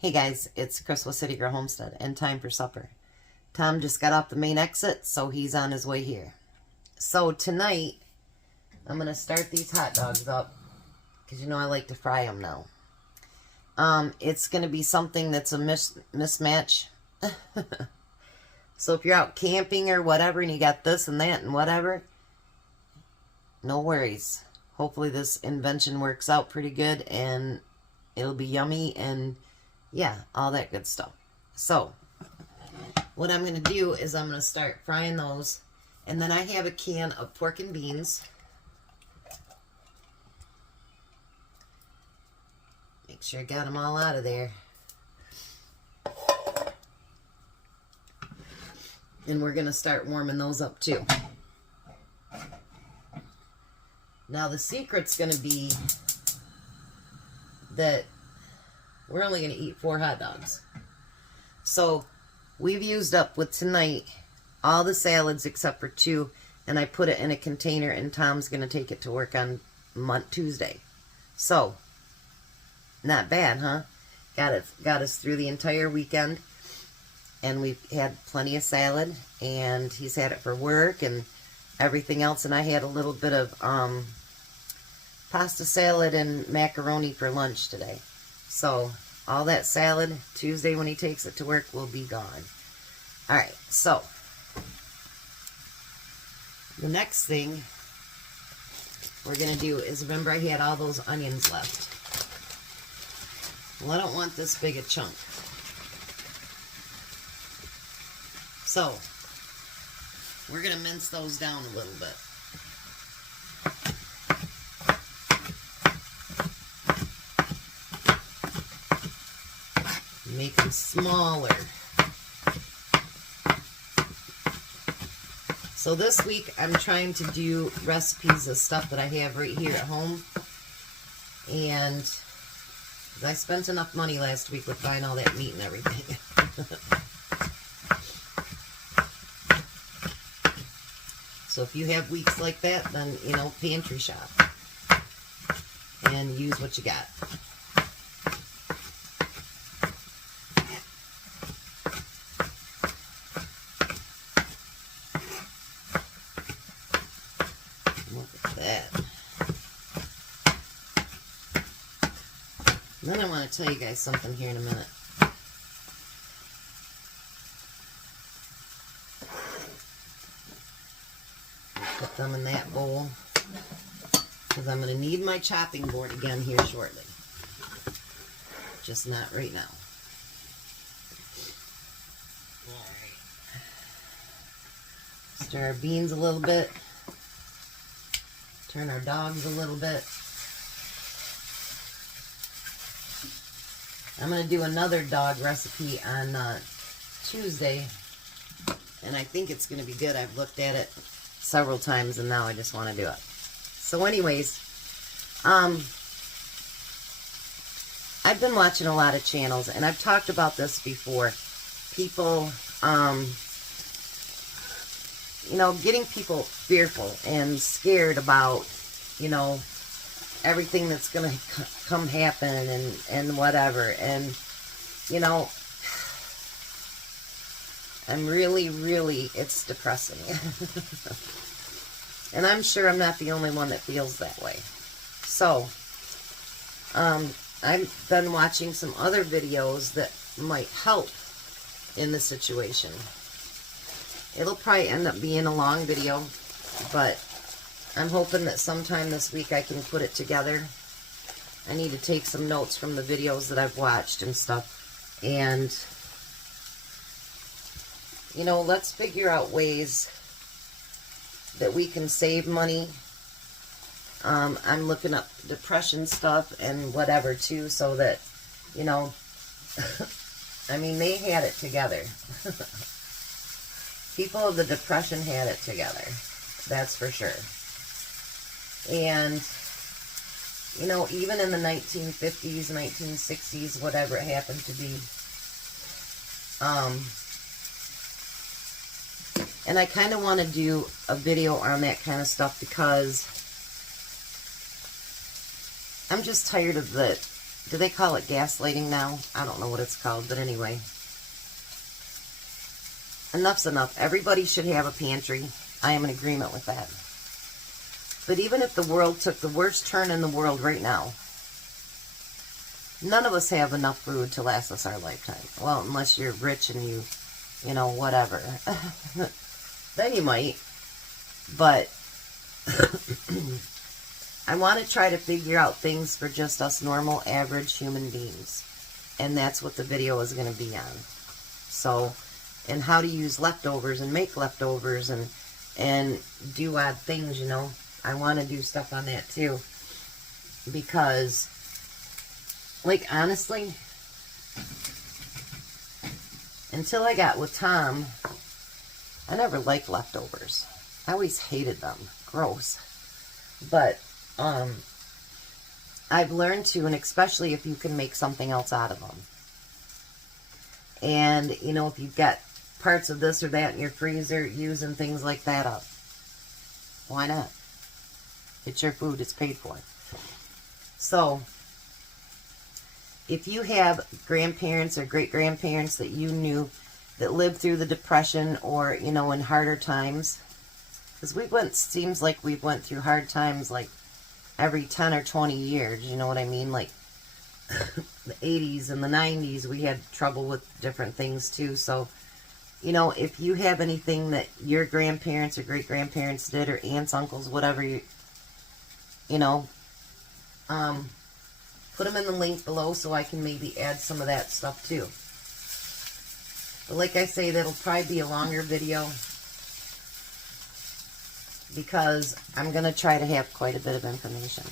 Hey guys, it's Chris with City Girl Homestead and time for supper. Tom just got off the main exit, so he's on his way here. So tonight, I'm going to start these hot dogs up because you know I like to fry them now. It's going to be something that's a mismatch. So if you're out camping or whatever and you got this and that and whatever, no worries. Hopefully this invention works out pretty good and it'll be yummy and yeah, all that good stuff. So, what I'm going to do is I'm going to start frying those. And then I have a can of pork and beans. Make sure I got them all out of there. And we're going to start warming those up too. Now the secret's going to be that we're only going to eat 4 hot dogs. So we've used up with tonight all the salads except for 2, and I put it in a container, and Tom's going to take it to work on Tuesday. So, not bad, huh? Got us through the entire weekend, and we've had plenty of salad, and he's had it for work and everything else, and I had a little bit of pasta salad and macaroni for lunch today. So, all that salad, Tuesday when he takes it to work, will be gone. Alright, so, the next thing we're going to do is, remember I had all those onions left. Well, I don't want this big a chunk. So, we're going to mince those down a little bit. Make them smaller. So this week I'm trying to do recipes of stuff that I have right here at home. And I spent enough money last week with buying all that meat and everything. So if you have weeks like that, then, you know, pantry shop. And use what you got. Then I want to tell you guys something here in a minute. Put them in that bowl because I'm going to need my chopping board again here shortly. Just not right now. Alright. Stir our beans a little bit. Turn our dogs a little bit. I'm going to do another dog recipe on Tuesday, and I think it's going to be good. I've looked at it several times, and now I just want to do it. So anyways, I've been watching a lot of channels, and I've talked about this before. People, you know, getting people fearful and scared about, you know, everything that's going to come happen and whatever. And, you know, I'm really, it's depressing. And I'm sure I'm not the only one that feels that way. So, I've been watching some other videos that might help in the situation. It'll probably end up being a long video, but I'm hoping that sometime this week I can put it together. I need to take some notes from the videos that I've watched and stuff. And, you know, let's figure out ways that we can save money. I'm looking up depression stuff and whatever too, so that, you know, I mean, they had it together. People of the depression had it together. That's for sure. And, you know, even in the 1950s, 1960s, whatever it happened to be. And I kind of want to do a video on that kind of stuff because I'm just tired of the Do they call it gaslighting now? I don't know what it's called, but anyway. Enough's enough. Everybody should have a pantry. I am in agreement with that. But even if the world took the worst turn in the world right now, none of us have enough food to last us our lifetime. Well, unless you're rich and you know, whatever. Then you might. But I want to try to figure out things for just us normal, average human beings. And that's what the video is going to be on. So, and how to use leftovers and make leftovers and do odd things, you know. I want to do stuff on that too. Because, like, honestly, until I got with Tom, I never liked leftovers. I always hated them. Gross. But, I've learned to, and especially if you can make something else out of them. And, you know, if you've got parts of this or that in your freezer, using things like that up. Why not? It's your food. It's paid for. So, if you have grandparents or great-grandparents that you knew that lived through the Depression or, you know, in harder times, because seems like we've went through hard times like every 10 or 20 years, you know what I mean? Like the 80s and the 90s, we had trouble with different things too. So, you know, if you have anything that your grandparents or great-grandparents did, or aunts, uncles, whatever, you know, put them in the link below so I can maybe add some of that stuff too. But like I say, that'll probably be a longer video because I'm going to try to have quite a bit of information.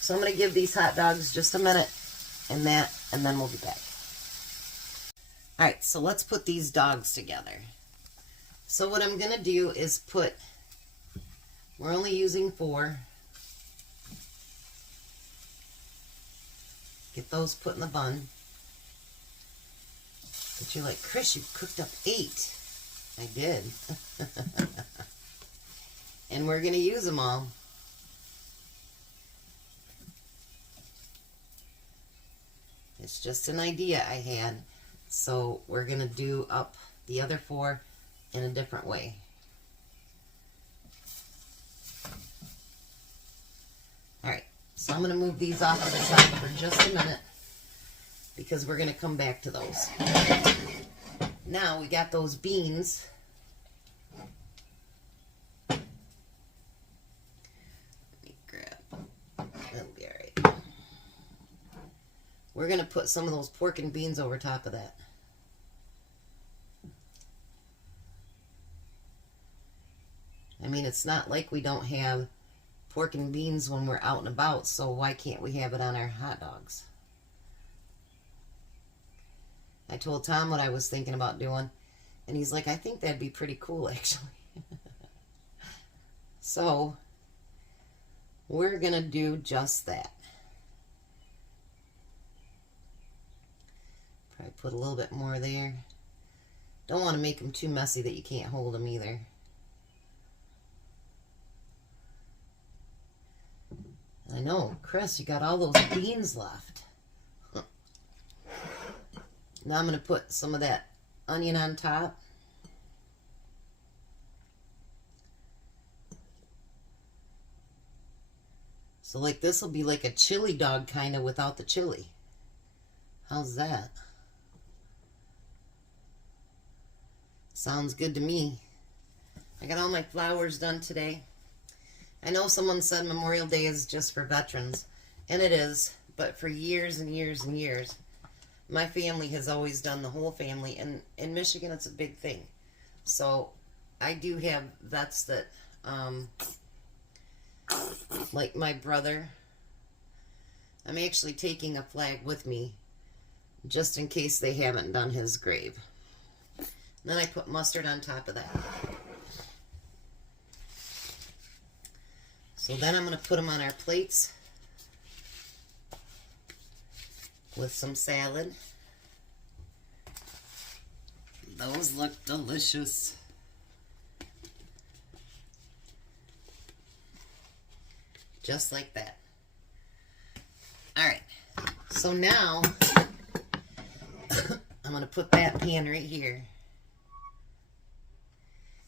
So I'm going to give these hot dogs just a minute and then we'll be back. Alright, so let's put these dogs together. So what I'm going to do is we're only using 4. Get those put in the bun. But you're like, Chris, you cooked up 8. I did. And we're going to use them all. It's just an idea I had. So we're going to do up the other 4 in a different way. Alright, so I'm going to move these off to the side for just a minute because we're going to come back to those. Now we got those beans. Let me grab. That'll be alright. We're going to put some of those pork and beans over top of that. I mean, it's not like we don't have pork and beans when we're out and about, so why can't we have it on our hot dogs? I told Tom what I was thinking about doing, and he's like, I think that'd be pretty cool, actually. So, we're going to do just that. Probably put a little bit more there. Don't want to make them too messy that you can't hold them either. I know, Chris, you got all those beans left. Now I'm going to put some of that onion on top. So like this will be like a chili dog kind of without the chili. How's that? Sounds good to me. I got all my flowers done today. I know someone said Memorial Day is just for veterans, and it is, but for years and years and years, my family has always done, the whole family, and in Michigan it's a big thing. So I do have vets that, like my brother, I'm actually taking a flag with me just in case they haven't done his grave. And then I put mustard on top of that. So then I'm going to put them on our plates with some salad. Those look delicious. Just like that. Alright. So now, I'm going to put that pan right here.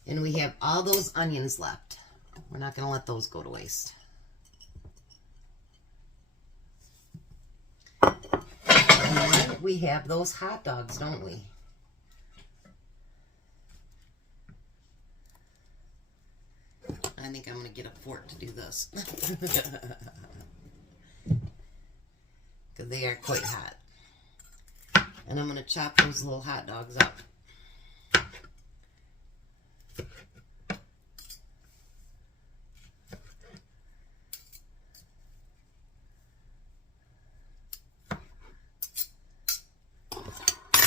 And we have all those onions left. We're not going to let those go to waste. And then we have those hot dogs, don't we? I think I'm going to get a fork to do this. Because they are quite hot. And I'm going to chop those little hot dogs up.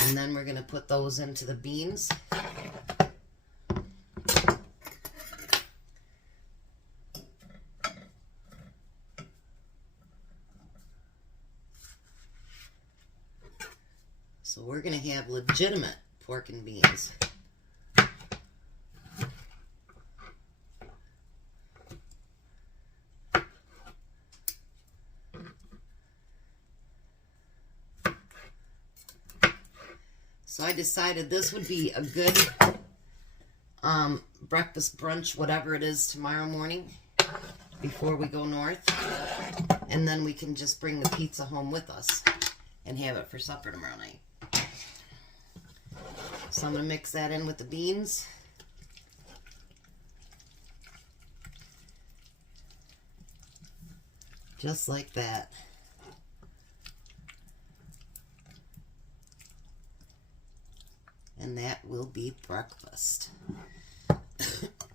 And then we're going to put those into the beans. So we're going to have legitimate pork and beans. So I decided this would be a good breakfast, brunch, whatever it is tomorrow morning before we go north. And then we can just bring the pizza home with us and have it for supper tomorrow night. So I'm going to mix that in with the beans. Just like that. And that will be breakfast.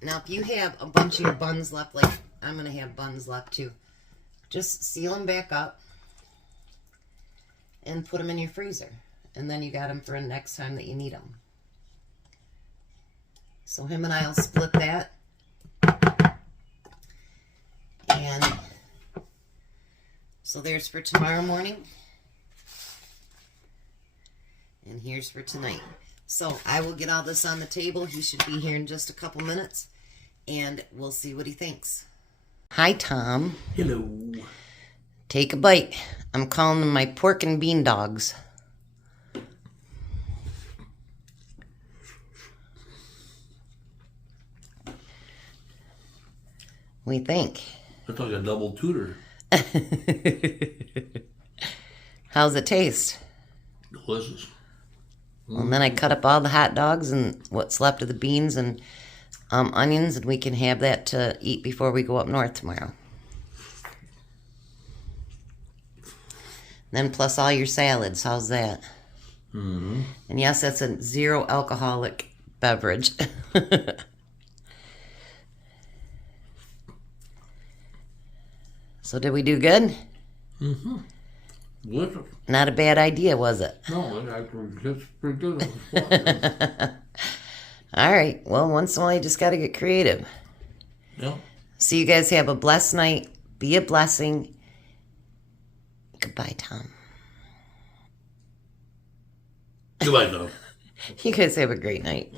Now, if you have a bunch of your buns left, like I'm going to have buns left too, just seal them back up and put them in your freezer. And then you got them for the next time that you need them. So him and I will split that. And so there's for tomorrow morning. And here's for tonight. So I will get all this on the table. He should be here in just a couple minutes. And we'll see what he thinks. Hi, Tom. Hello. Take a bite. I'm calling them my pork and bean dogs. What do you think? That's like a double tutor. How's it taste? Delicious. Well, and then I cut up all the hot dogs and what's left of the beans and onions, and we can have that to eat before we go up north tomorrow. Then plus all your salads. How's that? Mm-hmm. And yes, that's a zero alcoholic beverage. So did we do good? Mm-hmm. Delicious. Not a bad idea, was it? No, it actually tastes pretty good on the spot. All right. Well, once in a while, you just got to get creative. Yeah. So you guys have a blessed night. Be a blessing. Goodbye, Tom. Goodbye, Tom. You guys have a great night.